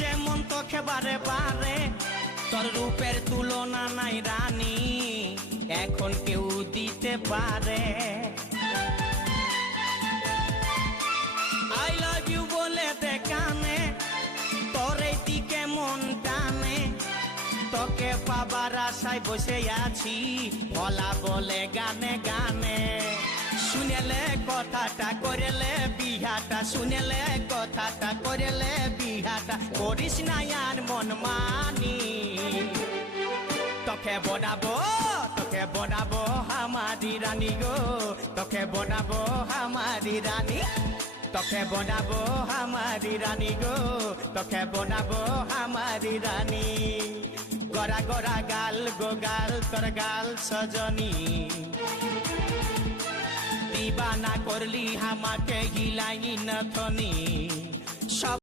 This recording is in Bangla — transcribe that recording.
যেমন তোকে বারে বারে, তোর রূপের তুলনা নাই রানী, এখন কেউ দিতে পারে। আই লাভ ইউ বলে দে কানে, তোর এই দিকে মন টানে, তোকে পাবার আশায় বসে আছি, বলা বলে গানে গানে। শুনেলে কথাটা করেলে বিহাটা, শুনেলে কথাটা করেলে বিহাটা, করিস না আর মন মানি। তোকে বনাবো আমারি রানী গো, তোকে বনাবো আমারি রানী, তোকে বনাবো আমারি রানী গো, তোকে বনাবো আমারি রানী। গড়া গড়া গাল গো গাল, তোর গাল সজনী, দিবানা করলি আমাকে গিলাই নথনি।